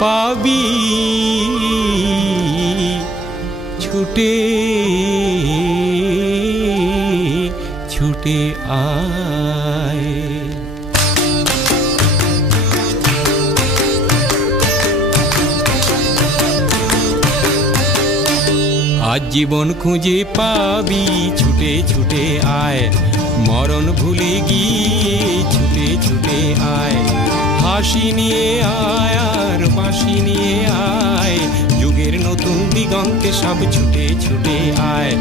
পাবি ছুটে ছুটে আয়। আজ জীবন খুঁজে পাবি ছুটে ছুটে আয়, মরণ ভুলে গিয়ে ছুটে ছুটে আয়। হাসি নিয়ে আয় আর বাঁশি নিয়ে আয়, যুগের নতুন দিগন্তে সব ছুটে ছুটে আয়।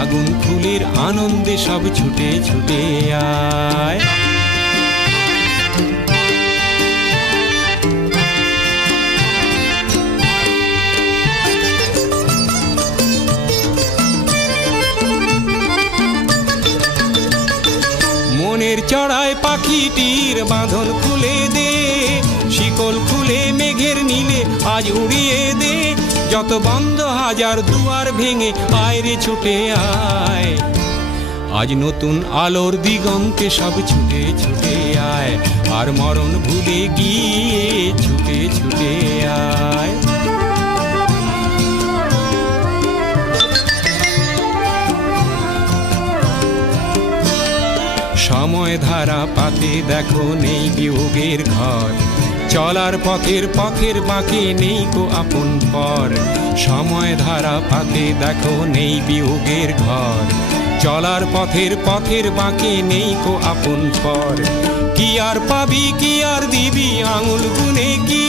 আগুন ফুলের আনন্দে সব ছুটে ছুটে আয়। মনের চড়ায় পাখিটির বাঁধন খুলে দে, শিকল খুলে মেঘের নীলে আজ উড়িয়ে দে। যত বন্ধ হাজার দুয়ার ভেঙে আয় রে ছুটে আয়, আজ নতুন আলোর দিগন্তে সব ছুটে ছুটে আয়। আর মরণ ভুলে গিয়ে ছুটে ছুটে আয়। সময় ধারা পাতে দেখো নেই বিয়োগের ঘর, চলার পথের পথের বাঁকে নেই কো আপন পর। সময় ধারা পাতে দেখো নেই বিয়োগের ঘর, চলার পথের পথের বাঁকে নেই কো আপন পর। কি আর পাবি কি আর দিবি আঙুল গুনে কি,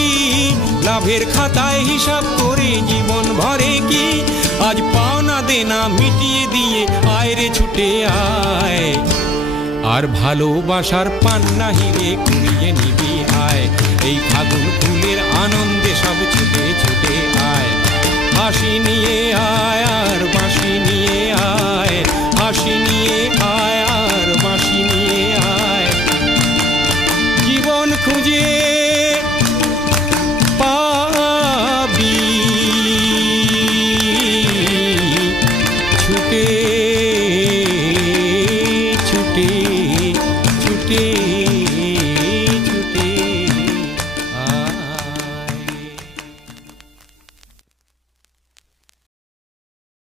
লাভের খাতায় হিসাব করে জীবন ভরে কি। আজ পাওনা দেনা মিটিয়ে দিয়ে আয় রে ছুটে আয়, আর ভালোবাসার পান্না হিরে কুড়িয়ে নিবি আয়। এই ফাগুন ফুলের আনন্দে সব ছুটে ছুটে আয়। হাসি নিয়ে আয় আর বাঁশি নিয়ে আয়, হাসি নিয়ে আয় আর